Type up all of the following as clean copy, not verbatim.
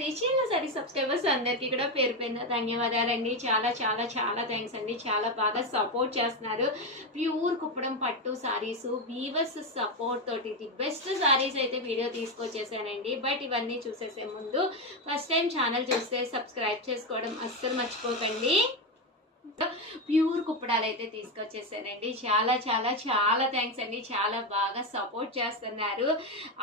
Reach subscribers అందరికీ కూడా పేరు పేరున ధన్యవాదాలండి. చాలా చాలా చాలా థ్యాంక్స్ అండి. చాలా బాగా సపోర్ట్ చేస్తున్నారు. ప్యూర్ కుప్పడం పట్టు సారీస్ వీవర్స్ సపోర్ట్ తోటి ది బెస్ట్ సారీస్ అయితే వీడియో తీసుకొచ్చేసానండి. బట్ ఇవన్నీ చూసేసే ముందు ఫస్ట్ టైం ఛానల్ చూస్తే సబ్స్క్రైబ్ చేసుకోవడం అస్సలు మర్చిపోకండి. ప్యూర్ కుప్పడాలు అయితే తీసుకొచ్చేసానండి. చాలా చాలా చాలా థ్యాంక్స్ అండి. చాలా బాగా సపోర్ట్ చేస్తున్నారు.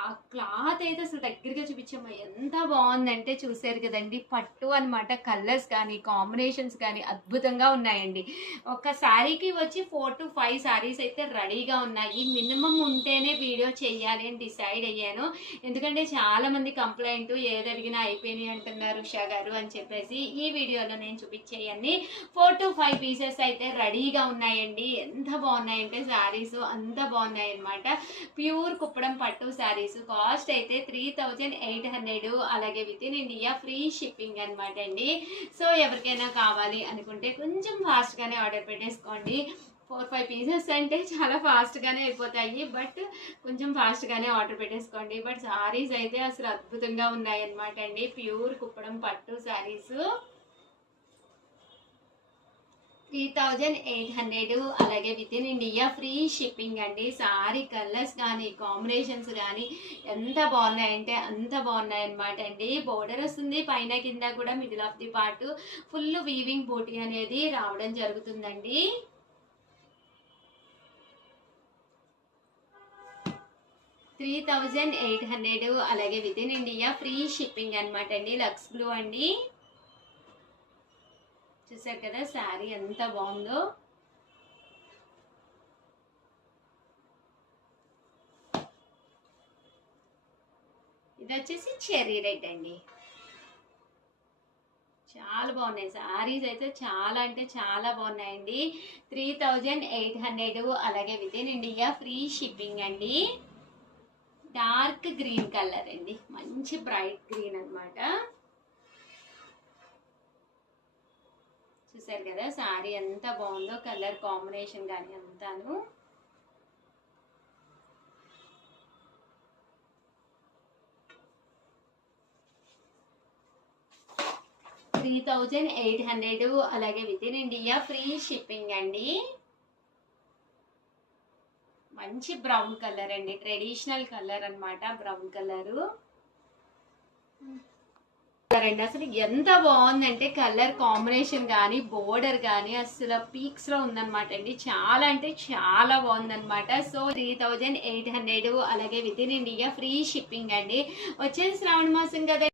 ఆ క్లాత్ అయితే అసలు దగ్గరగా చూపించమ్మా ఎంత బాగుందంటే చూసారు కదండి. పట్టు అనమాట. కలర్స్ కానీ కాంబినేషన్స్ కానీ అద్భుతంగా ఉన్నాయండి. ఒక శారీకి వచ్చి 4 to 5 శారీస్ అయితే రెడీగా ఉన్నాయి. మినిమం ఉంటేనే వీడియో చేయాలి అని డిసైడ్ అయ్యాను. ఎందుకంటే చాలా మంది కంప్లైంట్ ఏది అడిగినా అయిపోయినాయి అంటున్నారు ఉషా గారు అని చెప్పేసి ఈ వీడియోలో నేను చూపించేయన్ని 4 to 5 పీసెస్ అయితే రెడీగా ఉన్నాయండి. ఎంత బాగున్నాయంటే శారీస్ అంత బాగున్నాయి అనమాట. ప్యూర్ కుప్పడం పట్టు శారీస్ కాస్ట్ అయితే 3800. అలాగే with in India free shipping అనమాట అండి. సో ఎవరికైనా కావాలి అనుకుంటే కొంచెం ఫాస్ట్గానే ఆర్డర్ పెట్టేసుకోండి. 4-5 పీసెస్ అంటే చాలా ఫాస్ట్గానే అయిపోతాయి. బట్ కొంచెం ఫాస్ట్గానే ఆర్డర్ పెట్టేసుకోండి. బట్ శారీస్ అయితే అసలు అద్భుతంగా ఉన్నాయి అనమాట అండి. ప్యూర్ కుప్పడం పట్టు శారీస్ 3800. అలాగే with in India free shipping అండి. సారీ కలర్స్ కానీ కాంబినేషన్స్ కానీ ఎంత బాగున్నాయంటే అంత బాగున్నాయి అనమాట అండి. బోర్డర్ వస్తుంది పైన కింద కూడా. Middle of the part full weaving buti అనేది రావడం జరుగుతుందండి. $3800. అలాగే with in India free shipping అనమాట అండి. లక్స్ బ్లూ అండి. చూసారు కదా శారీ ఎంత బాగుందో. ఇది వచ్చేసి చెర్రీ రెడ్ అండి. చాలా బాగున్నాయి శారీస్ అయితే. చాలా అంటే చాలా బాగున్నాయండి. 3800. అలాగే with in India free shipping అండి. డార్క్ గ్రీన్ కలర్ అండి. మంచి బ్రైట్ గ్రీన్ అనమాట. చూసారు కదా శారీ ఎంత బాగుందో. కలర్ కాంబినేషన్ కానీ అంతాను. $3800. అలాగే with in India free shipping అండి. మంచి బ్రౌన్ కలర్ అండి. ట్రెడిషనల్ కలర్ అనమాట. బ్రౌన్ కలరు అండి. అసలు ఎంత బాగుందంటే కలర్ కాంబినేషన్ కానీ బోర్డర్ కానీ అసలు పీక్స్ లో ఉందన్నమాట అండి. చాలా అంటే చాలా బాగుందన్నమాట. సో 3800. అలాగే with in India free shipping అండి. వచ్చేసి శ్రావణ మాసం కదా.